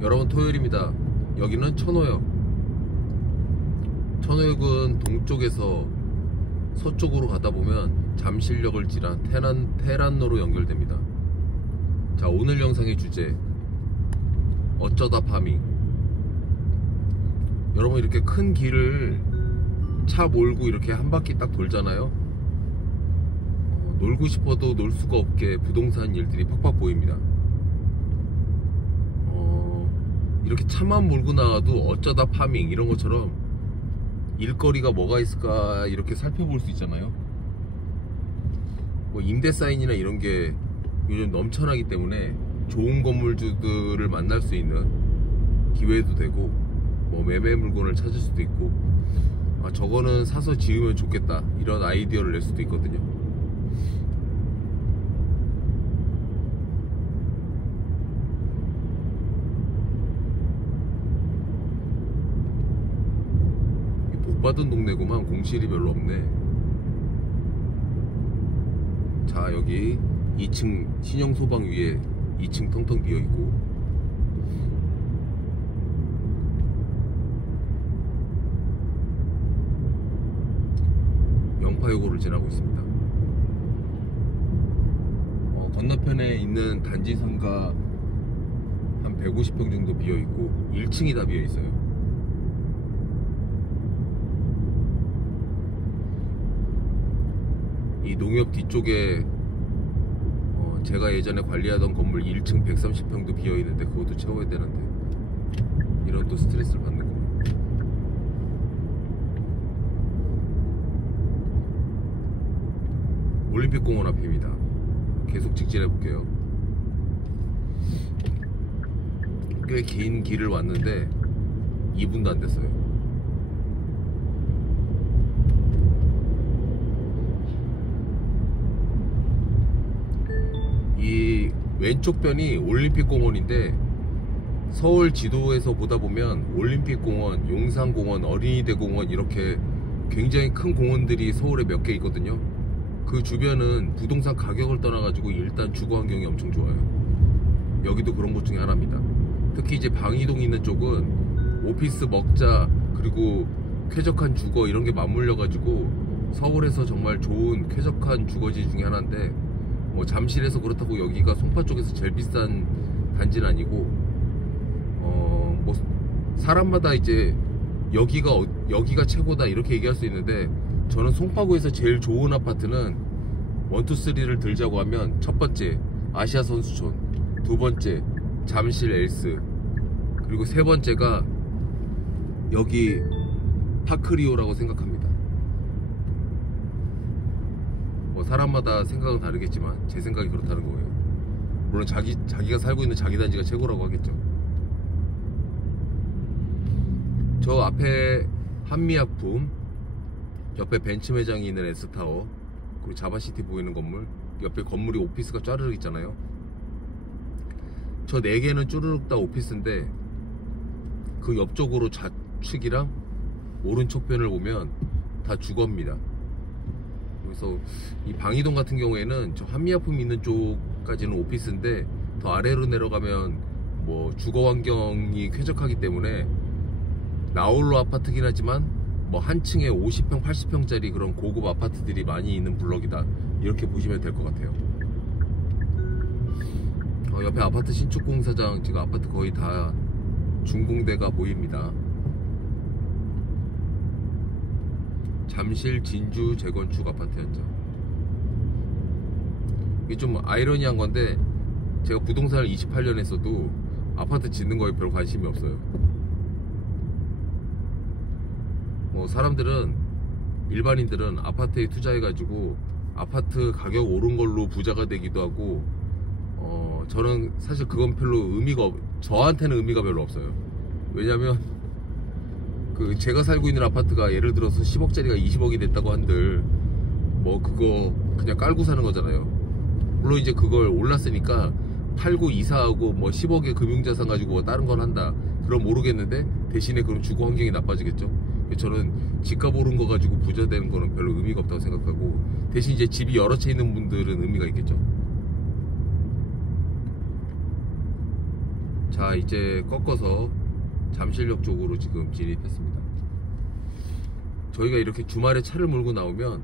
여러분, 토요일입니다. 여기는 천호역. 천호역은 동쪽에서 서쪽으로 가다 보면 잠실역을 지나 테란로로 연결됩니다. 자, 오늘 영상의 주제, 어쩌다 파밍. 여러분, 이렇게 큰 길을 차 몰고 이렇게 한 바퀴 딱 돌잖아요. 놀고 싶어도 놀 수가 없게 부동산 일들이 팍팍 보입니다. 이렇게 차만 몰고 나와도 어쩌다 파밍 이런 것처럼 일거리가 뭐가 있을까 이렇게 살펴볼 수 있잖아요. 뭐 임대 사인이나 이런 게 요즘 넘쳐나기 때문에 좋은 건물주들을 만날 수 있는 기회도 되고, 뭐 매매 물건을 찾을 수도 있고, 아, 저거는 사서 지으면 좋겠다 이런 아이디어를 낼 수도 있거든요. 복받은 동네구만. 공실이 별로 없네. 자, 여기 2층 신형 소방 위에 2층 텅텅 비어있고, 영파요고를 지나고 있습니다. 건너편에 있는 단지 상가 한 150평 정도 비어있고 1층이 다 비어있어요. 이 농협 뒤쪽에 제가 예전에 관리하던 건물 1층 130평도 비어있는데 그것도 채워야 되는데, 이런 또 스트레스를 받는구나. 올림픽공원 앞입니다. 계속 직진해볼게요. 꽤 긴 길을 왔는데 2분도 안 됐어요. 이 왼쪽 변이 올림픽공원인데, 서울 지도에서 보다 보면 올림픽공원, 용산공원, 어린이대공원 이렇게 굉장히 큰 공원들이 서울에 몇 개 있거든요. 그 주변은 부동산 가격을 떠나가지고 일단 주거 환경이 엄청 좋아요. 여기도 그런 곳 중에 하나입니다. 특히 이제 방이동 있는 쪽은 오피스, 먹자, 그리고 쾌적한 주거 이런 게 맞물려가지고 서울에서 정말 좋은 쾌적한 주거지 중에 하나인데, 뭐 잠실에서 그렇다고 여기가 송파 쪽에서 제일 비싼 단지는 아니고, 뭐 사람마다 이제 여기가 최고다 이렇게 얘기할 수 있는데, 저는 송파구에서 제일 좋은 아파트는 1, 2, 3를 들자고 하면, 첫 번째 아시아 선수촌, 두 번째 잠실 엘스, 그리고 세 번째가 여기 파크리오라고 생각합니다. 뭐 사람마다 생각은 다르겠지만 제 생각이 그렇다는 거예요. 물론 자기가 살고 있는 자기 단지가 최고라고 하겠죠. 저 앞에 한미약품, 옆에 벤츠 매장이 있는 S타워, 그리고 자바시티 보이는 건물, 옆에 건물이 오피스가 쫘르륵 있잖아요. 저 4개는 쭈르륵 다 오피스인데, 그 옆쪽으로 좌측이랑 오른쪽 편을 보면 다 주거입니다. 그래서 이 방이동 같은 경우에는 저 한미약품 있는 쪽까지는 오피스인데, 더 아래로 내려가면 뭐 주거 환경이 쾌적하기 때문에 나홀로 아파트긴 하지만 뭐 한 층에 50평, 80평짜리 그런 고급 아파트들이 많이 있는 블럭이다, 이렇게 보시면 될 것 같아요. 옆에 아파트 신축 공사장, 지금 아파트 거의 다 준공대가 보입니다. 잠실 진주 재건축 아파트 현장. 이게 좀 아이러니한 건데, 제가 부동산을 28년 했어도 아파트 짓는 거에 별 관심이 없어요. 사람들은, 일반인들은 아파트에 투자해가지고 아파트 가격 오른 걸로 부자가 되기도 하고, 저는 사실 그건 별로 저한테는 의미가 별로 없어요. 왜냐면 제가 살고 있는 아파트가 예를 들어서 10억짜리가 20억이 됐다고 한들 뭐 그거 그냥 깔고 사는 거잖아요. 물론 이제 그걸 올랐으니까 팔고 이사하고 뭐 10억의 금융자산 가지고 뭐 다른 걸 한다, 그럼 모르겠는데, 대신에 그럼 주거 환경이 나빠지겠죠. 저는 집값 오른 거 가지고 부자 되는 거는 별로 의미가 없다고 생각하고, 대신 이제 집이 여러 채 있는 분들은 의미가 있겠죠. 자, 이제 꺾어서 잠실역 쪽으로 지금 진입했습니다. 저희가 이렇게 주말에 차를 몰고 나오면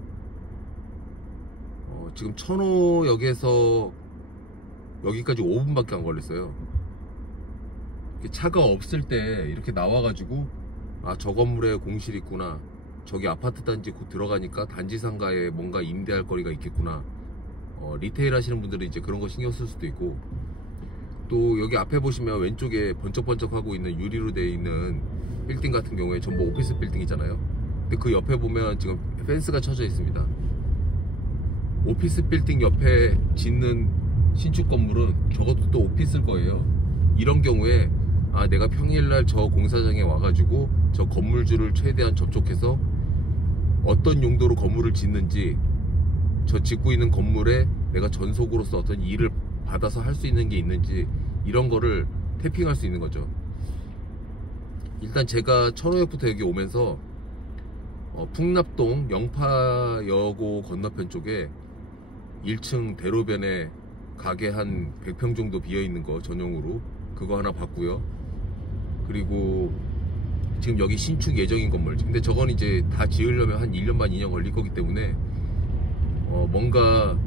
지금 천호역에서 여기까지 5분밖에 안 걸렸어요. 차가 없을 때 이렇게 나와가지고 아, 저 건물에 공실이 있구나, 저기 아파트 단지 곧 들어가니까 단지 상가에 뭔가 임대할 거리가 있겠구나, 리테일 하시는 분들은 이제 그런 거 신경 쓸 수도 있고, 또 여기 앞에 보시면 왼쪽에 번쩍번쩍 하고 있는 유리로 되어 있는 빌딩 같은 경우에 전부 오피스 빌딩이잖아요. 근데 그 옆에 보면 지금 펜스가 쳐져 있습니다. 오피스 빌딩 옆에 짓는 신축 건물은 적어도 또 오피스일 거예요. 이런 경우에 아, 내가 평일날 저 공사장에 와가지고 저 건물주를 최대한 접촉해서 어떤 용도로 건물을 짓는지, 저 짓고 있는 건물에 내가 전속으로서 어떤 일을 받아서 할 수 있는 게 있는지, 이런 거를 태핑할 수 있는 거죠. 일단 제가 천호역부터 여기 오면서 풍납동 영파여고 건너편 쪽에 1층 대로변에 가게 한 100평 정도 비어있는 거 전용으로 그거 하나 봤고요. 그리고 지금 여기 신축 예정인 건물, 근데 저건 이제 다 지으려면 한 1년 반 2년 걸릴 거기 때문에 뭔가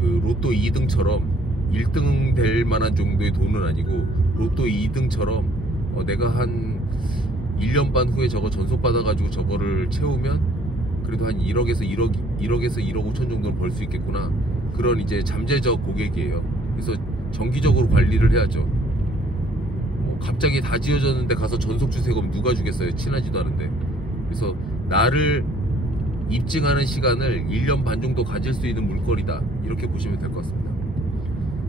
그 로또 2등처럼 1등 될 만한 정도의 돈은 아니고 로또 2등처럼 내가 한 1년 반 후에 저거 전속 받아가지고 저거를 채우면 그래도 한 1억에서 1억 5천 정도는 벌 수 있겠구나, 그런 이제 잠재적 고객이에요. 그래서 정기적으로 관리를 해야죠. 갑자기 다 지어졌는데 가서 전속 주세요 그럼 누가 주겠어요, 친하지도 않은데. 그래서 나를 입증하는 시간을 1년 반 정도 가질 수 있는 물거리다, 이렇게 보시면 될 것 같습니다.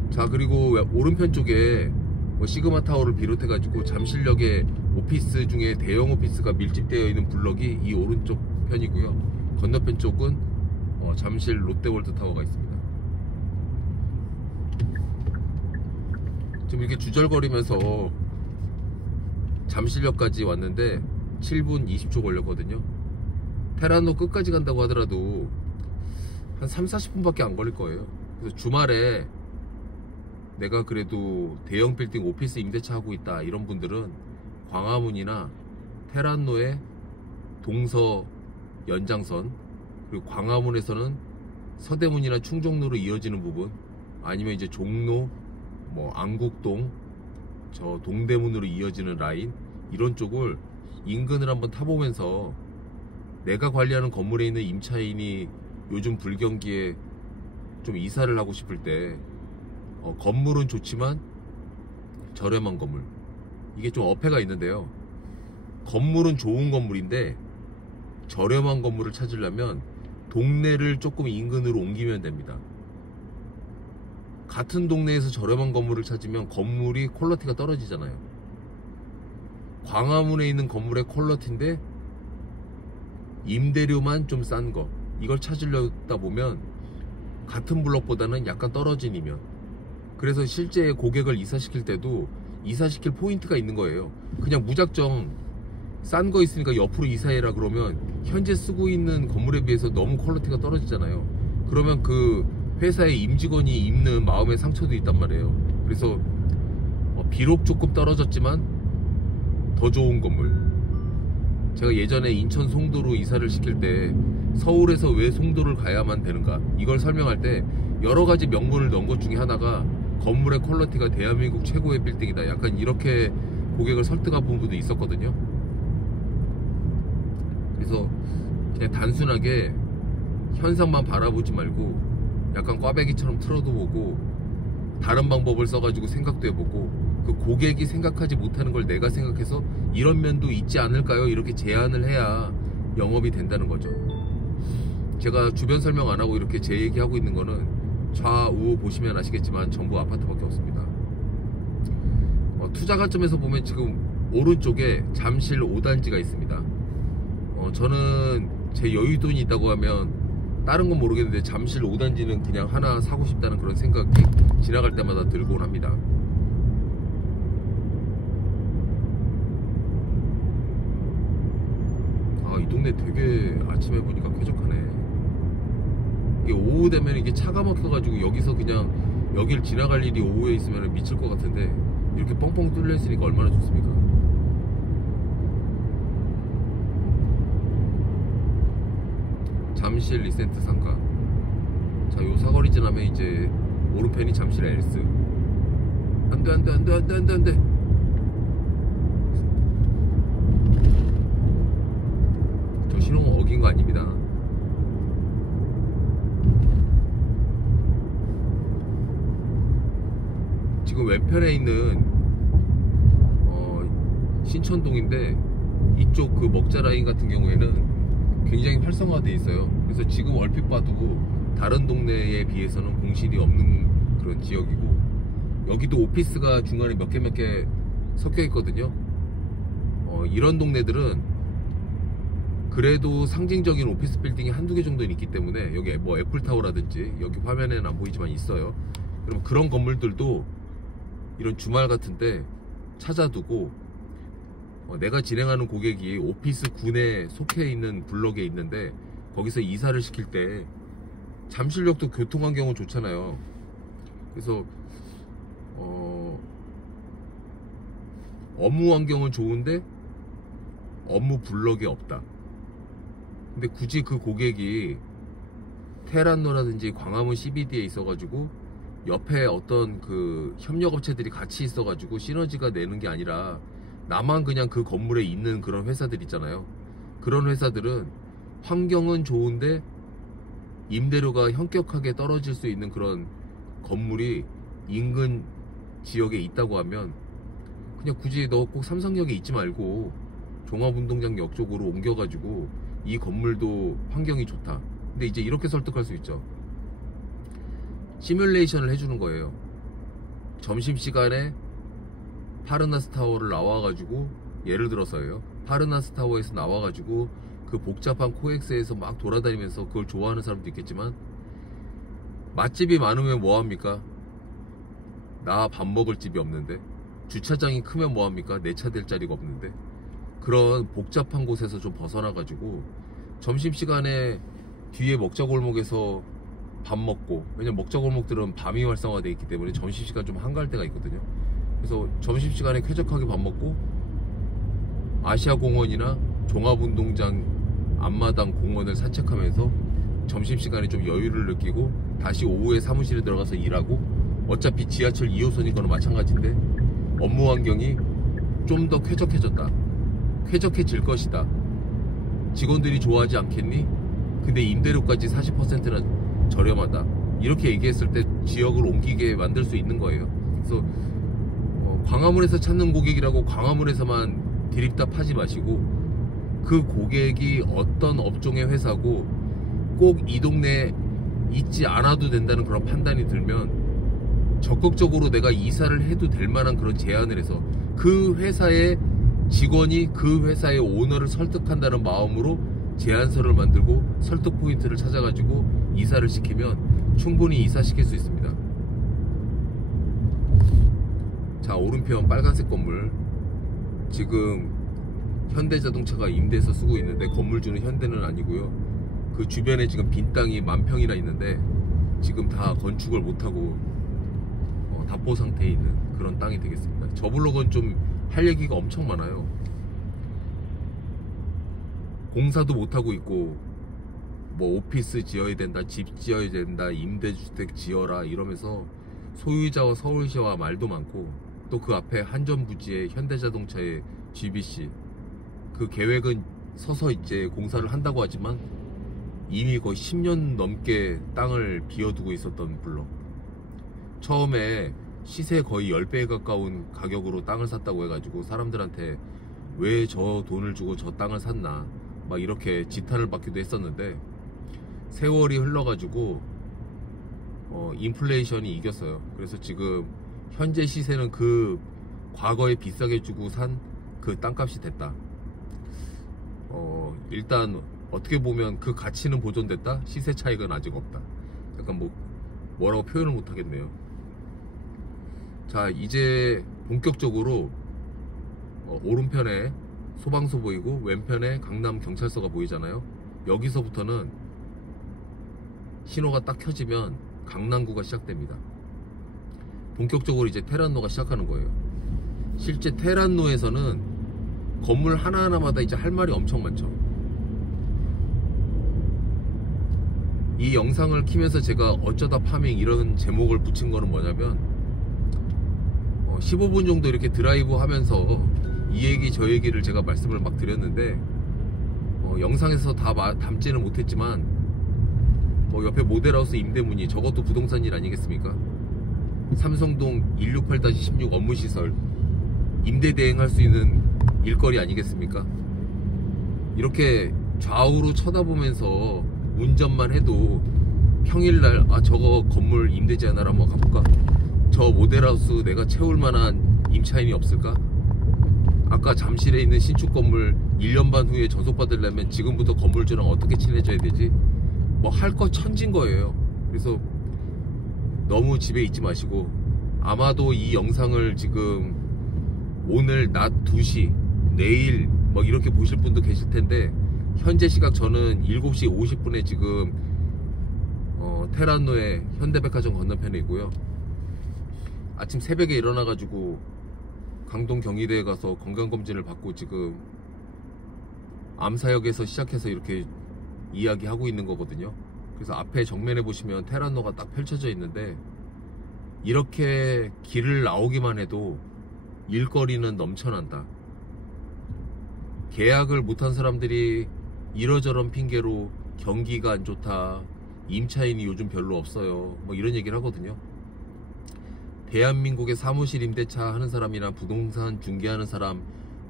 자, 그리고 오른편 쪽에 시그마 타워를 비롯해 가지고 잠실역에 오피스 중에 대형 오피스가 밀집되어 있는 블럭이 이 오른쪽 편이고요. 건너편 쪽은 잠실 롯데월드 타워가 있습니다. 지금 이렇게 주절거리면서 잠실역까지 왔는데 7분 20초 걸렸거든요. 테란로 끝까지 간다고 하더라도 한 3-40분밖에 안 걸릴 거예요. 그래서 주말에 내가 그래도 대형 빌딩 오피스 임대차 하고 있다 이런 분들은 광화문이나 테란로의 동서 연장선, 그리고 광화문에서는 서대문이나 충정로로 이어지는 부분, 아니면 이제 종로, 안국동, 저 동대문으로 이어지는 라인, 이런 쪽을 인근을 한번 타보면서 내가 관리하는 건물에 있는 임차인이 요즘 불경기에 좀 이사를 하고 싶을 때 건물은 좋지만 저렴한 건물, 이게 좀 어폐가 있는데요. 건물은 좋은 건물인데 저렴한 건물을 찾으려면 동네를 조금 인근으로 옮기면 됩니다. 같은 동네에서 저렴한 건물을 찾으면 건물이 퀄리티가 떨어지잖아요. 광화문에 있는 건물의 퀄리티인데 임대료만 좀 싼 거, 이걸 찾으려다 보면 같은 블럭보다는 약간 떨어진 이면, 그래서 실제 고객을 이사시킬 때도 이사시킬 포인트가 있는 거예요. 그냥 무작정 싼 거 있으니까 옆으로 이사해라 그러면 현재 쓰고 있는 건물에 비해서 너무 퀄리티가 떨어지잖아요. 그러면 그 회사의 임직원이 입는 마음의 상처도 있단 말이에요. 그래서 비록 조금 떨어졌지만 더 좋은 건물, 제가 예전에 인천 송도로 이사를 시킬 때 서울에서 왜 송도를 가야만 되는가, 이걸 설명할 때 여러 가지 명분을 넣은 것 중에 하나가 건물의 퀄리티가 대한민국 최고의 빌딩이다, 약간 이렇게 고객을 설득한 부분도 있었거든요. 그래서 그냥 단순하게 현상만 바라보지 말고 약간 꽈배기처럼 틀어도 보고 다른 방법을 써가지고 생각도 해보고, 그 고객이 생각하지 못하는 걸 내가 생각해서 이런 면도 있지 않을까요? 이렇게 제안을 해야 영업이 된다는 거죠. 제가 주변 설명 안 하고 이렇게 제 얘기하고 있는 거는 좌우 보시면 아시겠지만 전부 아파트밖에 없습니다. 투자 관점에서 보면 지금 오른쪽에 잠실 5단지가 있습니다. 저는 제 여유돈이 있다고 하면 다른 건 모르겠는데 잠실 5단지는 그냥 하나 사고 싶다는 그런 생각이 지나갈 때마다 들곤 합니다. 아, 이 동네 되게 아침에 보니까 쾌적하네. 이게 오후 되면 이게 차가 막혀가지고 여기서 그냥 여길 지나갈 일이 오후에 있으면 미칠 것 같은데 이렇게 뻥뻥 뚫려 있으니까 얼마나 좋습니까? 잠실 리센트 상가. 자, 요 사거리 지나면 이제 오른편이 잠실 엘스. 안돼 안돼 안돼 안돼 안돼 안돼. 저 신호 어긴 거 아닙니다. 지금 왼편에 있는 신천동인데 이쪽 그 먹자 라인 같은 경우에는 굉장히 활성화되어 있어요. 그래서 지금 얼핏 봐도 다른 동네에 비해서는 공실이 없는 그런 지역이고, 여기도 오피스가 중간에 몇 개 섞여 있거든요. 이런 동네들은 그래도 상징적인 오피스 빌딩이 한두 개 정도는 있기 때문에, 여기 뭐 애플타워라든지 여기 화면에는 안 보이지만 있어요. 그럼 그런 건물들도 이런 주말 같은 때 찾아두고, 내가 진행하는 고객이 오피스 군에 속해 있는 블럭에 있는데 거기서 이사를 시킬 때 잠실역도 교통환경은 좋잖아요. 그래서 업무 환경은 좋은데 업무 블럭이 없다. 근데 굳이 그 고객이 테란노라든지 광화문 CBD에 있어가지고 옆에 어떤 그 협력업체들이 같이 있어가지고 시너지가 내는 게 아니라 나만 그냥 그 건물에 있는 그런 회사들 있잖아요. 그런 회사들은 환경은 좋은데 임대료가 현격하게 떨어질 수 있는 그런 건물이 인근 지역에 있다고 하면 그냥 굳이 너 꼭 삼성역에 있지 말고 종합운동장역 쪽으로 옮겨가지고 이 건물도 환경이 좋다. 근데 이제 이렇게 설득할 수 있죠. 시뮬레이션을 해주는 거예요. 점심시간에 파르나스 타워를 나와가지고, 예를 들어서요, 파르나스 타워에서 나와가지고 그 복잡한 코엑스에서 막 돌아다니면서, 그걸 좋아하는 사람도 있겠지만 맛집이 많으면 뭐합니까? 나 밥 먹을 집이 없는데. 주차장이 크면 뭐합니까? 내 차 댈 자리가 없는데. 그런 복잡한 곳에서 좀 벗어나가지고 점심시간에 뒤에 먹자골목에서 밥 먹고, 왜냐면 먹자골목들은 밤이 활성화되어 있기 때문에 점심시간 좀 한가할 때가 있거든요. 그래서 점심시간에 쾌적하게 밥 먹고 아시아공원이나 종합운동장 앞마당 공원을 산책하면서 점심시간에 좀 여유를 느끼고 다시 오후에 사무실에 들어가서 일하고, 어차피 지하철 2호선이거나 마찬가지인데 업무 환경이 좀 더 쾌적해졌다, 쾌적해질 것이다, 직원들이 좋아하지 않겠니? 근데 임대료까지 40%나 저렴하다, 이렇게 얘기했을 때 지역을 옮기게 만들 수 있는 거예요. 그래서 광화문에서 찾는 고객이라고 광화문에서만 드립답하지 마시고, 그 고객이 어떤 업종의 회사고 꼭 이 동네에 있지 않아도 된다는 그런 판단이 들면 적극적으로 내가 이사를 해도 될 만한 그런 제안을 해서 그 회사의 직원이 그 회사의 오너를 설득한다는 마음으로 제안서를 만들고 설득 포인트를 찾아가지고 이사를 시키면 충분히 이사시킬 수 있습니다. 자, 오른편 빨간색 건물, 지금 현대자동차가 임대해서 쓰고 있는데 건물주는 현대는 아니고요. 그 주변에 지금 빈 땅이 10,000평이나 있는데 지금 다 건축을 못하고 답보 상태에 있는 그런 땅이 되겠습니다. 저 블록은 좀 할 얘기가 엄청 많아요. 공사도 못하고 있고, 뭐 오피스 지어야 된다, 집 지어야 된다, 임대주택 지어라 이러면서 소유자와 서울시와 말도 많고, 또 그 앞에 한전부지의 현대자동차의 GBC, 그 계획은 서서 이제 공사를 한다고 하지만 이미 거의 10년 넘게 땅을 비워두고 있었던 블록, 처음에 시세 거의 10배에 가까운 가격으로 땅을 샀다고 해가지고 사람들한테 왜 저 돈을 주고 저 땅을 샀나 막 이렇게 지탄을 받기도 했었는데, 세월이 흘러가지고 인플레이션이 이겼어요. 그래서 지금 현재 시세는 그 과거에 비싸게 주고 산 그 땅값이 됐다. 일단 어떻게 보면 그 가치는 보존됐다, 시세 차익은 아직 없다. 약간 뭐라고 표현을 못 하겠네요. 자, 이제 본격적으로 오른편에 소방서 보이고 왼편에 강남 경찰서가 보이잖아요. 여기서부터는 신호가 딱 켜지면 강남구가 시작됩니다. 본격적으로 이제 테란노가 시작하는 거예요. 실제 테란노에서는 건물 하나하나마다 이제 할 말이 엄청 많죠. 이 영상을 키면서 제가 어쩌다 파밍 이런 제목을 붙인 거는 뭐냐면 15분 정도 이렇게 드라이브 하면서 이 얘기 저 얘기를 제가 말씀을 막 드렸는데 영상에서 다 담지는 못했지만 옆에 모델하우스 임대문의, 저것도 부동산 일 아니겠습니까? 삼성동 168-16 업무시설 임대 대행할 수 있는 일거리 아니겠습니까? 이렇게 좌우로 쳐다보면서 운전만 해도 평일날 저거 건물 임대 제한하러 한번 가볼까? 저 모델하우스 내가 채울 만한 임차인이 없을까? 아까 잠실에 있는 신축 건물 1년 반 후에 전속받으려면 지금부터 건물주랑 어떻게 친해져야 되지? 뭐 할 거 천진 거예요. 그래서 너무 집에 있지 마시고, 아마도 이 영상을 지금 오늘 낮 2시, 내일 뭐 이렇게 보실 분도 계실 텐데, 현재 시각 저는 7시 50분에 지금 테란노의 현대백화점 건너편에 있고요. 아침 새벽에 일어나가지고 강동 경희대에 가서 건강검진을 받고 지금 암사역에서 시작해서 이렇게 이야기하고 있는 거거든요. 그래서 앞에 정면에 보시면 테란노가 딱 펼쳐져 있는데, 이렇게 길을 나오기만 해도 일거리는 넘쳐난다. 계약을 못한 사람들이 이러저런 핑계로 경기가 안 좋다, 임차인이 요즘 별로 없어요, 뭐 이런 얘기를 하거든요. 대한민국의 사무실 임대차 하는 사람이나 부동산 중개하는 사람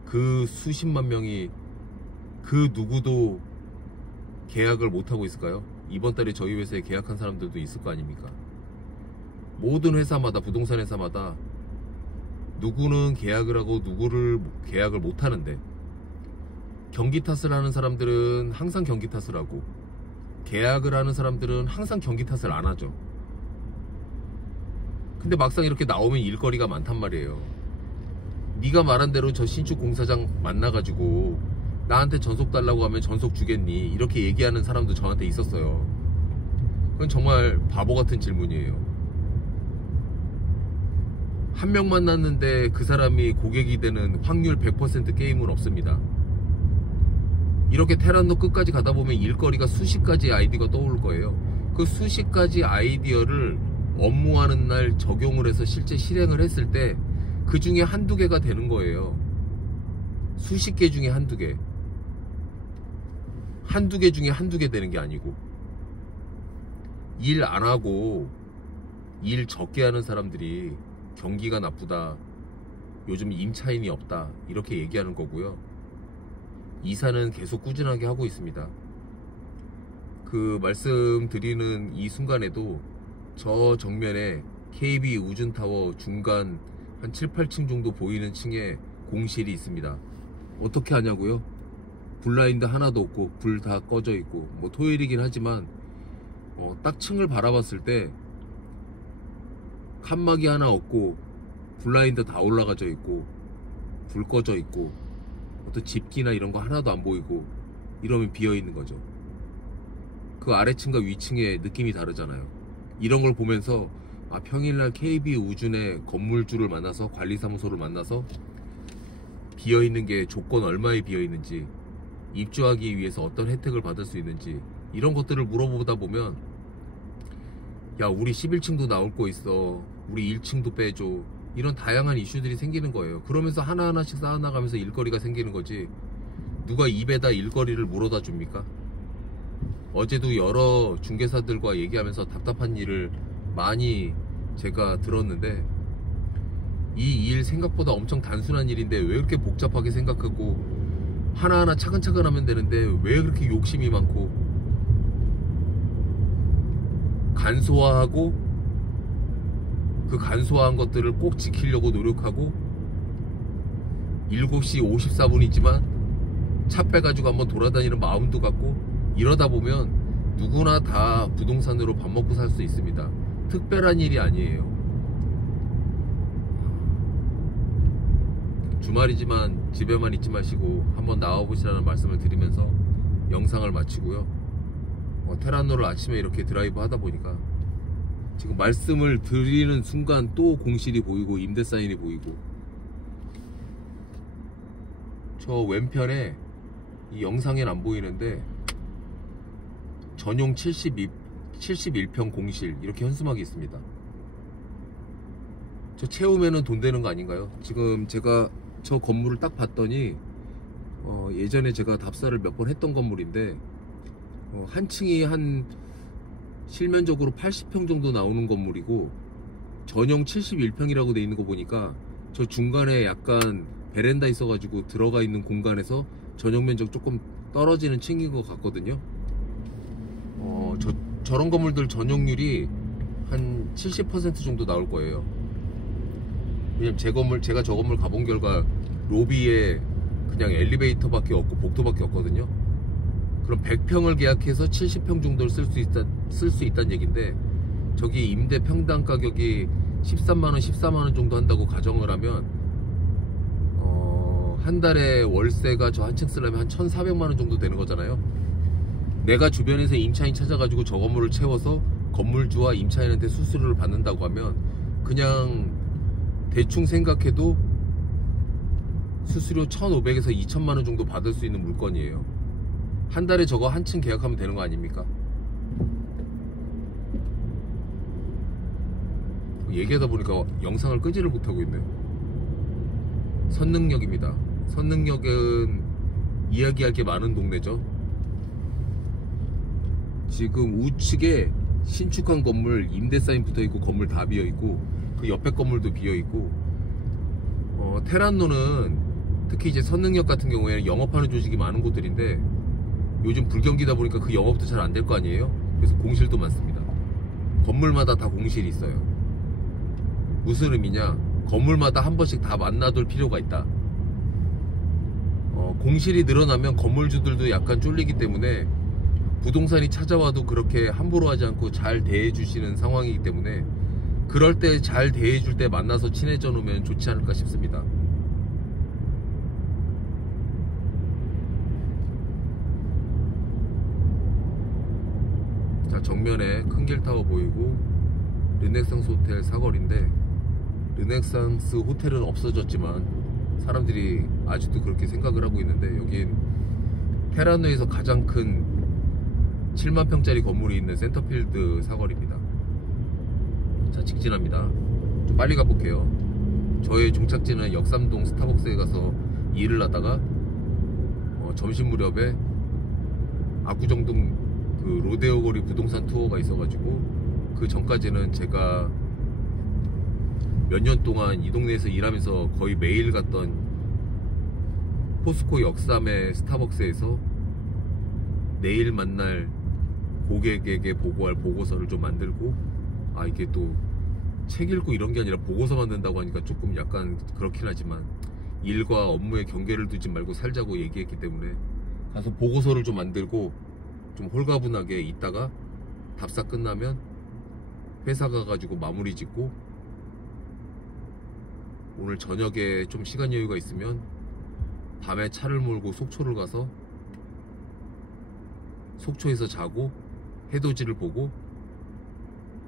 그 수십만 명이 그 누구도 계약을 못하고 있을까요? 이번 달에 저희 회사에 계약한 사람들도 있을 거 아닙니까? 모든 회사마다, 부동산 회사마다 누구는 계약을 하고 누구를 계약을 못하는데, 경기 탓을 하는 사람들은 항상 경기 탓을 하고, 계약을 하는 사람들은 항상 경기 탓을 안 하죠. 근데 막상 이렇게 나오면 일거리가 많단 말이에요. 네가 말한 대로 저 신축 공사장 만나가지고 나한테 전속 달라고 하면 전속 주겠니? 이렇게 얘기하는 사람도 저한테 있었어요. 그건 정말 바보 같은 질문이에요. 한 명 만났는데 그 사람이 고객이 되는 확률 100% 게임은 없습니다. 이렇게 테란노 끝까지 가다 보면 일거리가 수십 가지 아이디어가 떠오를 거예요. 그 수십 가지 아이디어를 업무하는 날 적용을 해서 실제 실행을 했을 때 그 중에 한두 개가 되는 거예요. 수십 개 중에 한두 개. 한두 개 중에 한두 개 되는 게 아니고, 일 안 하고 일 적게 하는 사람들이 경기가 나쁘다, 요즘 임차인이 없다, 이렇게 얘기하는 거고요. 이사는 계속 꾸준하게 하고 있습니다. 그 말씀드리는 이 순간에도 저 정면에 KB 우준타워 중간 한 7, 8층 정도 보이는 층에 공실이 있습니다. 어떻게 하냐고요? 블라인드 하나도 없고 불 다 꺼져 있고, 뭐 토요일이긴 하지만 딱 층을 바라봤을 때 칸막이 하나 없고 블라인드 다 올라가져 있고 불 꺼져 있고 어떤 집기나 이런 거 하나도 안 보이고 이러면 비어 있는 거죠. 그 아래층과 위층의 느낌이 다르잖아요. 이런 걸 보면서 평일날 KB 우준의 건물주를 만나서, 관리사무소를 만나서 비어있는 게 조건 얼마에 비어있는지, 입주하기 위해서 어떤 혜택을 받을 수 있는지, 이런 것들을 물어보다 보면, 야 우리 11층도 나올 거 있어, 우리 1층도 빼줘, 이런 다양한 이슈들이 생기는 거예요. 그러면서 하나하나씩 쌓아나가면서 일거리가 생기는 거지, 누가 입에다 일거리를 물어다 줍니까? 어제도 여러 중개사들과 얘기하면서 답답한 일을 많이 제가 들었는데, 이 일 생각보다 엄청 단순한 일인데 왜 그렇게 복잡하게 생각하고 하나하나 차근차근 하면 되는데 왜 그렇게 욕심이 많고, 간소화하고 그 간소화한 것들을 꼭 지키려고 노력하고, 7시 54분이지만 차 빼가지고 한번 돌아다니는 마음도 갖고, 이러다 보면 누구나 다 부동산으로 밥 먹고 살 수 있습니다. 특별한 일이 아니에요. 주말이지만 집에만 있지 마시고 한번 나와보시라는 말씀을 드리면서 영상을 마치고요. 테란노를 아침에 이렇게 드라이브 하다 보니까 지금 말씀을 드리는 순간 또 공실이 보이고 임대 사인이 보이고. 저 왼편에 이 영상엔 안 보이는데 전용 71평 공실 이렇게 현수막이 있습니다. 저 채우면은 돈 되는 거 아닌가요? 지금 제가 저 건물을 딱 봤더니 예전에 제가 답사를 몇 번 했던 건물인데 한 층이 한 실면적으로 80평 정도 나오는 건물이고 전용 71평이라고 돼 있는 거 보니까 저 중간에 약간 베란다 있어가지고 들어가 있는 공간에서 전용 면적 조금 떨어지는 층인 것 같거든요. 저런 건물들 전용률이 한 70% 정도 나올 거예요. 왜냐면 제가 저 건물 가본 결과 로비에 그냥 엘리베이터밖에 없고 복도밖에 없거든요. 그럼 100평을 계약해서 70평 정도를 쓸 수 있다는 얘긴데, 저기 임대 평당 가격이 13만원 14만원 정도 한다고 가정을 하면 한 달에 월세가 저 한 층 쓰려면 한 1,400만원 정도 되는 거잖아요. 내가 주변에서 임차인 찾아가지고 저 건물을 채워서 건물주와 임차인한테 수수료를 받는다고 하면 그냥 대충 생각해도 수수료 1,500에서 2,000만원 정도 받을 수 있는 물건이에요. 한 달에 저거 한 층 계약하면 되는 거 아닙니까? 얘기하다 보니까 영상을 끄지를 못하고 있네요. 선능역입니다. 선능역은 이야기할 게 많은 동네죠. 지금 우측에 신축한 건물 임대 사인 붙어있고 건물 다 비어있고 그 옆에 건물도 비어있고, 테란노는 특히 이제 선능역 같은 경우에는 영업하는 조직이 많은 곳들인데 요즘 불경기다 보니까 그 영업도 잘 안 될 거 아니에요. 그래서 공실도 많습니다. 건물마다 다 공실이 있어요. 무슨 의미냐, 건물마다 한 번씩 다 만나둘 필요가 있다. 공실이 늘어나면 건물주들도 약간 쫄리기 때문에 부동산이 찾아와도 그렇게 함부로 하지 않고 잘 대해주시는 상황이기 때문에 그럴 때 잘 대해줄 때 만나서 친해져 놓으면 좋지 않을까 싶습니다. 자, 정면에 큰길타워 보이고 르네상스 호텔 사거리인데, 르네상스 호텔은 없어졌지만 사람들이 아직도 그렇게 생각을 하고 있는데, 여긴 테란노에서 가장 큰 7만평짜리 건물이 있는 센터필드 사거리입니다. 자, 직진합니다. 좀 빨리 가볼게요. 저의 종착지는 역삼동 스타벅스에 가서 일을 하다가 점심 무렵에 압구정동 그 로데오 거리 부동산 투어가 있어가지고 그 전까지는 제가 몇 년 동안 이 동네에서 일하면서 거의 매일 갔던 포스코 역삼의 스타벅스에서 내일 만날 고객에게 보고할 보고서를 좀 만들고, 이게 또 책 읽고 이런 게 아니라 보고서 만든다고 하니까 조금 약간 그렇긴 하지만 일과 업무의 경계를 두지 말고 살자고 얘기했기 때문에 가서 보고서를 좀 만들고 좀 홀가분하게 있다가 답사 끝나면 회사 가가지고 마무리 짓고, 오늘 저녁에 좀 시간 여유가 있으면 밤에 차를 몰고 속초를 가서 속초에서 자고 해돋이를 보고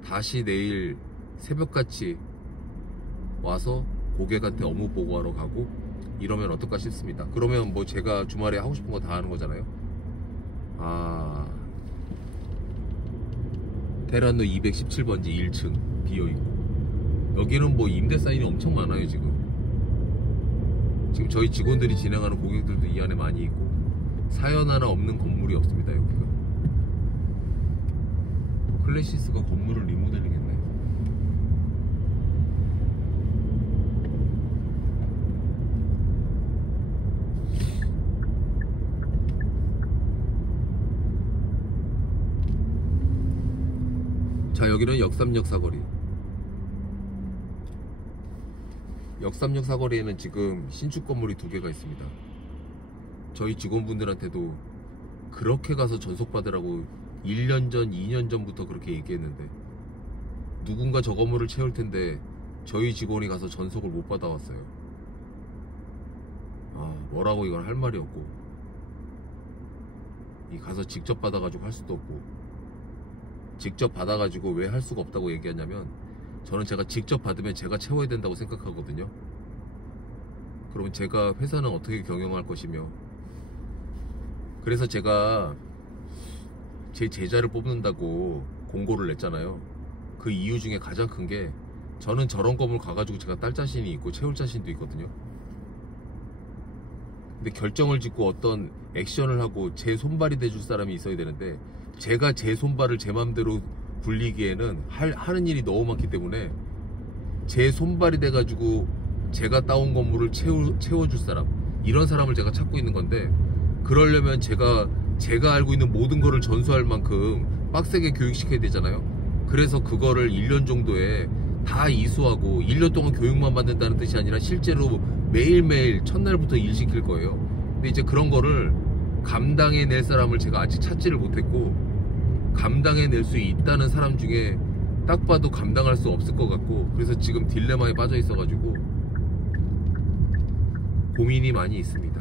다시 내일 새벽같이 와서 고객한테 업무 보고하러 가고, 이러면 어떨까 싶습니다. 그러면 뭐 제가 주말에 하고 싶은 거 다 하는 거잖아요. 테란노 217번지 1층 비어있고, 여기는 뭐 임대 사인이 엄청 많아요. 지금 저희 직원들이 진행하는 고객들도 이 안에 많이 있고, 사연 하나 없는 건물이 없습니다. 여기가 클래시스가 건물을 리모델링했네. 자, 여기는 역삼역 사거리. 역삼역 사거리에는 지금 신축 건물이 2개가 있습니다. 저희 직원분들한테도 그렇게 가서 전속받으라고 1년 전, 2년 전부터 그렇게 얘기했는데 누군가 저 건물을 채울 텐데 저희 직원이 가서 전속을 못 받아왔어요. 뭐라고 이건 할 말이 없고, 가서 직접 받아가지고 할 수도 없고, 직접 받아가지고 왜 할 수가 없다고 얘기하냐면, 저는 제가 직접 받으면 제가 채워야 된다고 생각하거든요. 그러면 제가 회사는 어떻게 경영할 것이며, 그래서 제가 제 제자를 뽑는다고 공고를 냈잖아요. 그 이유 중에 가장 큰 게, 저는 저런 건물 가가지고 제가 딸 자신이 있고 채울 자신도 있거든요. 근데 결정을 짓고 어떤 액션을 하고 제 손발이 돼줄 사람이 있어야 되는데, 제가 제 손발을 제 맘대로 굴리기에는 하는 일이 너무 많기 때문에, 제 손발이 돼가지고 제가 따온 건물을 채워줄 사람, 이런 사람을 제가 찾고 있는 건데, 그러려면 제가 알고 있는 모든 거를 전수할 만큼 빡세게 교육시켜야 되잖아요. 그래서 그거를 1년 정도에 다 이수하고 1년 동안 교육만 받는다는 뜻이 아니라 실제로 매일매일 첫날부터 일 시킬 거예요. 근데 이제 그런 거를 감당해낼 사람을 제가 아직 찾지를 못했고, 감당해낼 수 있다는 사람 중에 딱 봐도 감당할 수 없을 것 같고, 그래서 지금 딜레마에 빠져 있어가지고 고민이 많이 있습니다.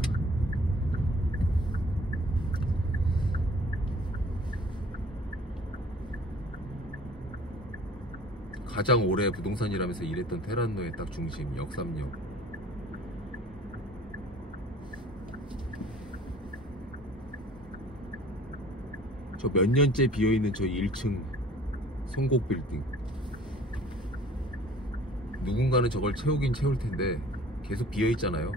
가장 오래 부동산 일하면서 일했던 테란노의 딱 중심, 역삼역. 저 몇 년째 비어있는 저 1층 성곡 빌딩. 누군가는 저걸 채우긴 채울 텐데 계속 비어있잖아요.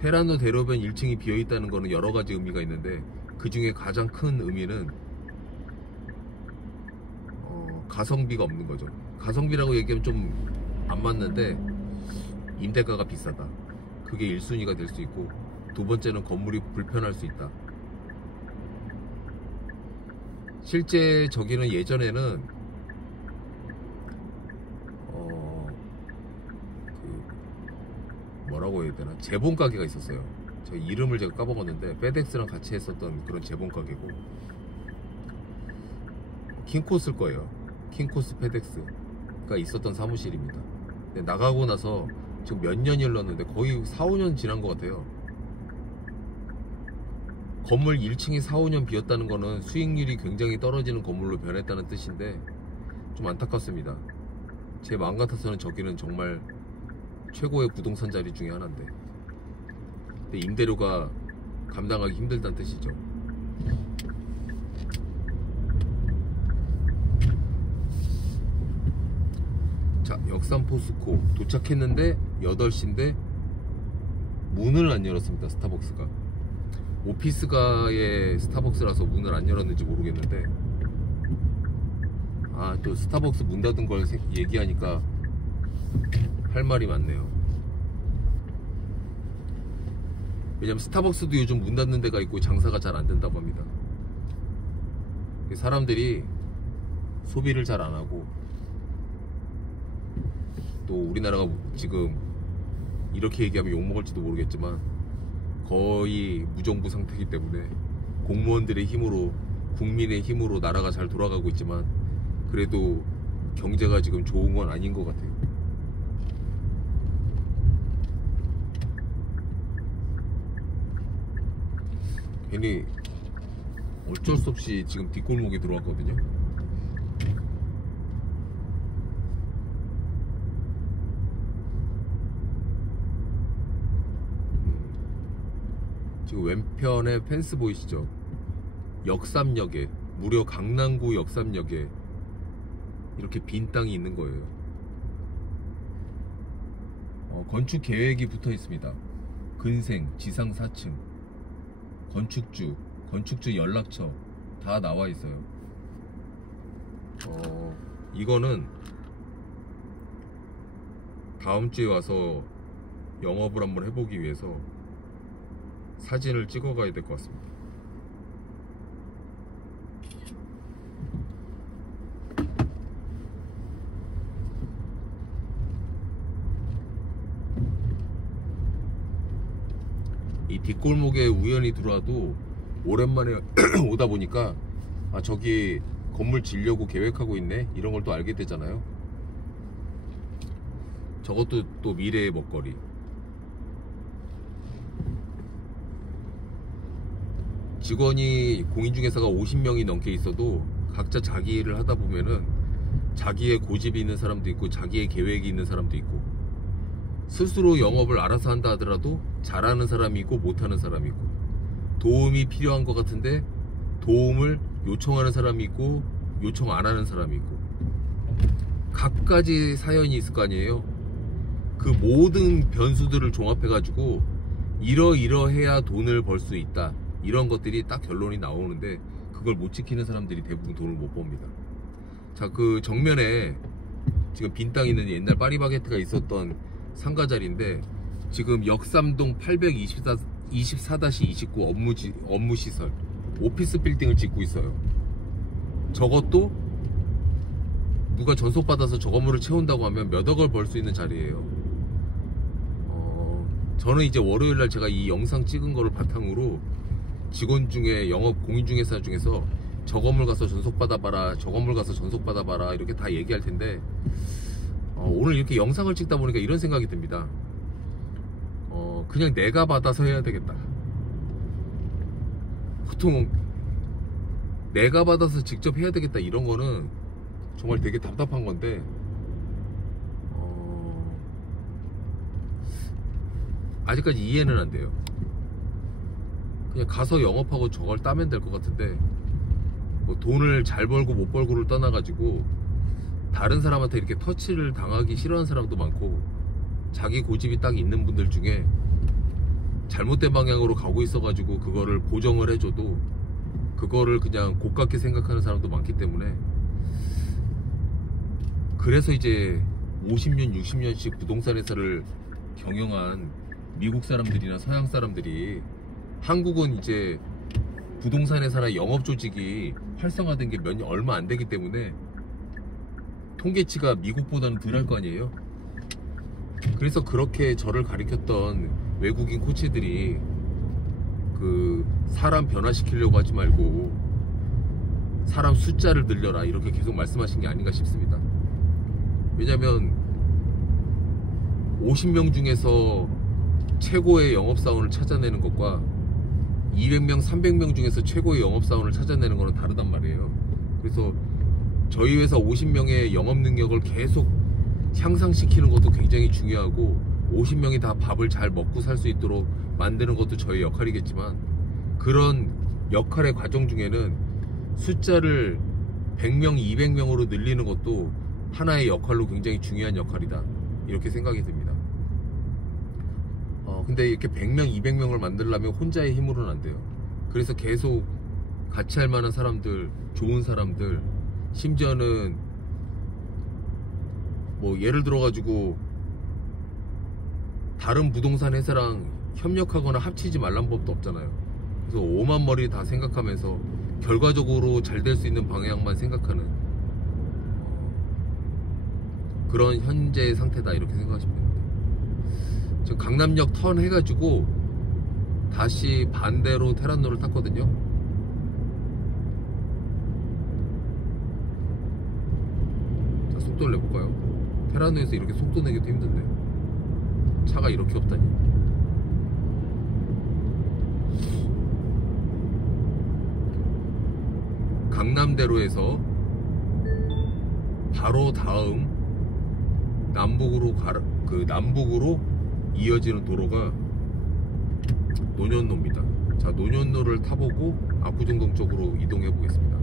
테란노 대로변 1층이 비어있다는 거는 여러 가지 의미가 있는데, 그 중에 가장 큰 의미는 가성비가 없는 거죠. 가성비라고 얘기하면 좀 안 맞는데, 임대가가 비싸다. 그게 1순위가 될 수 있고, 두 번째는 건물이 불편할 수 있다. 실제 저기는 예전에는 뭐라고 해야 되나, 재본 가게가 있었어요. 저 이름을 제가 까먹었는데, 페덱스랑 같이 했었던 그런 재본 가게고, 킹코스일 거예요. 킹코스 페덱스가 있었던 사무실입니다. 근데 나가고 나서 지금 몇 년이 흘렀는데 거의 4, 5년 지난 것 같아요. 건물 1층이 4, 5년 비었다는 거는 수익률이 굉장히 떨어지는 건물로 변했다는 뜻인데, 좀 안타깝습니다. 제 마음 같아서는 저기는 정말 최고의 부동산 자리 중에 하나인데, 근데 임대료가 감당하기 힘들다는 뜻이죠. 자, 역삼 포스코 도착했는데 8시인데 문을 안 열었습니다. 스타벅스가 오피스가의 스타벅스라서 문을 안 열었는지 모르겠는데, 또 스타벅스 문 닫은 걸 얘기하니까 할 말이 많네요. 왜냐면 스타벅스도 요즘 문 닫는 데가 있고 장사가 잘 안 된다고 합니다. 사람들이 소비를 잘 안 하고, 또 우리나라가 지금 이렇게 얘기하면 욕먹을지도 모르겠지만 거의 무정부 상태이기 때문에, 공무원들의 힘으로, 국민의 힘으로 나라가 잘 돌아가고 있지만 그래도 경제가 지금 좋은 건 아닌 것 같아요. 괜히 어쩔 수 없이 지금 뒷골목에 들어왔거든요. 지금 왼편에 펜스 보이시죠? 역삼역에, 무려 강남구 역삼역에 이렇게 빈 땅이 있는 거예요. 건축 계획이 붙어 있습니다. 근생, 지상 4층, 건축주 연락처 다 나와 있어요. 이거는 다음 주에 와서 영업을 한번 해보기 위해서 사진을 찍어 가야 될 것 같습니다. 이 뒷골목에 우연히 들어와도 오랜만에 오다 보니까, 저기 건물 지려고 계획하고 있네, 이런 걸 또 알게 되잖아요. 저것도 또 미래의 먹거리. 직원이 공인중개사가 50명이 넘게 있어도 각자 자기 일을 하다 보면은 자기의 고집이 있는 사람도 있고 자기의 계획이 있는 사람도 있고, 스스로 영업을 알아서 한다 하더라도 잘하는 사람이 있고 못하는 사람이 있고, 도움이 필요한 것 같은데 도움을 요청하는 사람이 있고 요청 안 하는 사람이 있고, 각가지 사연이 있을 거 아니에요. 그 모든 변수들을 종합해 가지고 이러이러해야 돈을 벌 수 있다, 이런 것들이 딱 결론이 나오는데 그걸 못 지키는 사람들이 대부분 돈을 못 법니다. 자, 그 정면에 지금 빈 땅 있는 옛날 파리바게트가 있었던 상가 자리인데, 지금 역삼동 824-29 업무시설 오피스 빌딩을 짓고 있어요. 저것도 누가 전속받아서 저 건물을 채운다고 하면 몇 억을 벌 수 있는 자리예요. 저는 이제 월요일날 제가 이 영상 찍은 거를 바탕으로 직원 중에, 영업 공인중개사 중에서 저 건물 가서 전속받아봐라, 저 건물 가서 전속받아봐라, 이렇게 다 얘기할 텐데, 오늘 이렇게 영상을 찍다 보니까 이런 생각이 듭니다. 그냥 내가 받아서 해야 되겠다. 보통 내가 받아서 직접 해야 되겠다, 이런 거는 정말 되게 답답한 건데, 아직까지 이해는 안 돼요. 그냥 가서 영업하고 저걸 따면 될 것 같은데, 뭐 돈을 잘 벌고 못 벌고를 떠나가지고 다른 사람한테 이렇게 터치를 당하기 싫어하는 사람도 많고, 자기 고집이 딱 있는 분들 중에 잘못된 방향으로 가고 있어가지고 그거를 보정을 해줘도 그거를 그냥 고깝게 생각하는 사람도 많기 때문에, 그래서 이제 50년 60년씩 부동산 회사를 경영한 미국 사람들이나 서양 사람들이, 한국은 이제 부동산 회사나 영업 조직이 활성화된 게 얼마 안 되기 때문에 통계치가 미국보다는 덜 할 거 아니에요. 그래서 그렇게 저를 가리켰던 외국인 코치들이 그 사람 변화시키려고 하지 말고 사람 숫자를 늘려라, 이렇게 계속 말씀하신 게 아닌가 싶습니다. 왜냐면 50명 중에서 최고의 영업사원을 찾아내는 것과 200명, 300명 중에서 최고의 영업사원을 찾아내는 거는 다르단 말이에요. 그래서 저희 회사 50명의 영업 능력을 계속 향상시키는 것도 굉장히 중요하고, 50명이 다 밥을 잘 먹고 살 수 있도록 만드는 것도 저희 역할이겠지만, 그런 역할의 과정 중에는 숫자를 100명, 200명으로 늘리는 것도 하나의 역할로 굉장히 중요한 역할이다, 이렇게 생각이 듭니다. 근데 이렇게 100명, 200명을 만들려면 혼자의 힘으로는 안 돼요. 그래서 계속 같이 할 만한 사람들, 좋은 사람들, 심지어는 뭐 예를 들어 가지고 다른 부동산 회사랑 협력하거나 합치지 말란 법도 없잖아요. 그래서 오만 머리 다 생각하면서 결과적으로 잘 될 수 있는 방향만 생각하는 그런 현재의 상태다, 이렇게 생각하시면 됩니다. 지금 강남역 턴 해가지고 다시 반대로 테란노를 탔거든요. 자, 속도를 내볼까요? 테란노에서 이렇게 속도 내기도 힘든데 차가 이렇게 없다니. 강남대로에서 바로 다음 남북으로 이어지는 도로가 논현로입니다. 자, 논현로를 타보고 압구정동 쪽으로 이동해 보겠습니다.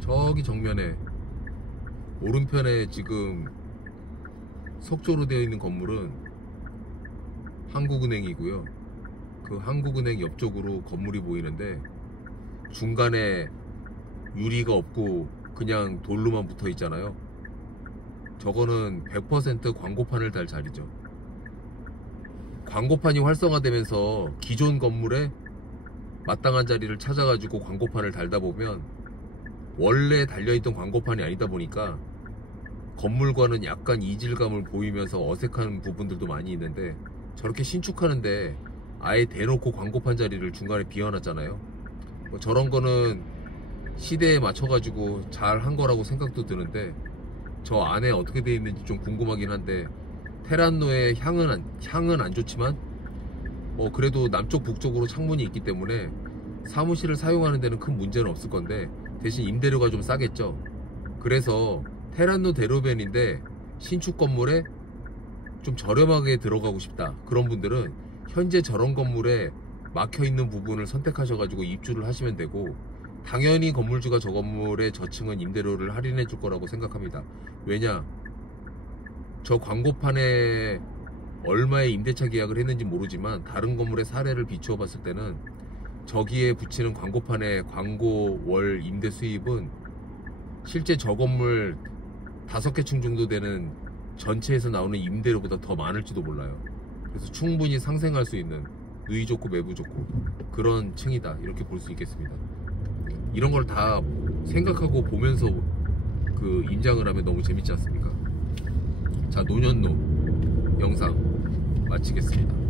저기 정면에 오른편에 지금 석조로 되어 있는 건물은 한국은행이고요. 그 한국은행 옆쪽으로 건물이 보이는데, 중간에 유리가 없고 그냥 돌로만 붙어 있잖아요. 저거는 100% 광고판을 달 자리죠. 광고판이 활성화되면서 기존 건물에 마땅한 자리를 찾아가지고 광고판을 달다 보면 원래 달려있던 광고판이 아니다 보니까 건물과는 약간 이질감을 보이면서 어색한 부분들도 많이 있는데, 저렇게 신축하는데 아예 대놓고 광고판 자리를 중간에 비워놨잖아요. 뭐 저런 거는 시대에 맞춰가지고 잘 한 거라고 생각도 드는데, 저 안에 어떻게 되어 있는지 좀 궁금하긴 한데, 테란노의 향은 안 좋지만 그래도 남쪽 북쪽으로 창문이 있기 때문에 사무실을 사용하는 데는 큰 문제는 없을 건데, 대신 임대료가 좀 싸겠죠. 그래서 테란노 대로변인데 신축 건물에 좀 저렴하게 들어가고 싶다, 그런 분들은 현재 저런 건물에 막혀있는 부분을 선택하셔가지고 입주를 하시면 되고, 당연히 건물주가 저 건물의 저층은 임대료를 할인해 줄 거라고 생각합니다. 왜냐, 저 광고판에 얼마의 임대차 계약을 했는지 모르지만 다른 건물의 사례를 비추어 봤을 때는 저기에 붙이는 광고판의 광고 월 임대 수입은 실제 저 건물 5개 층 정도 되는 전체에서 나오는 임대료보다 더 많을지도 몰라요. 그래서 충분히 상생할 수 있는, 누이 좋고 매부 좋고 그런 층이다, 이렇게 볼 수 있겠습니다. 이런 걸 다 생각하고 보면서 그 임장을 하면 너무 재밌지 않습니까? 자, 노년노 영상 마치겠습니다.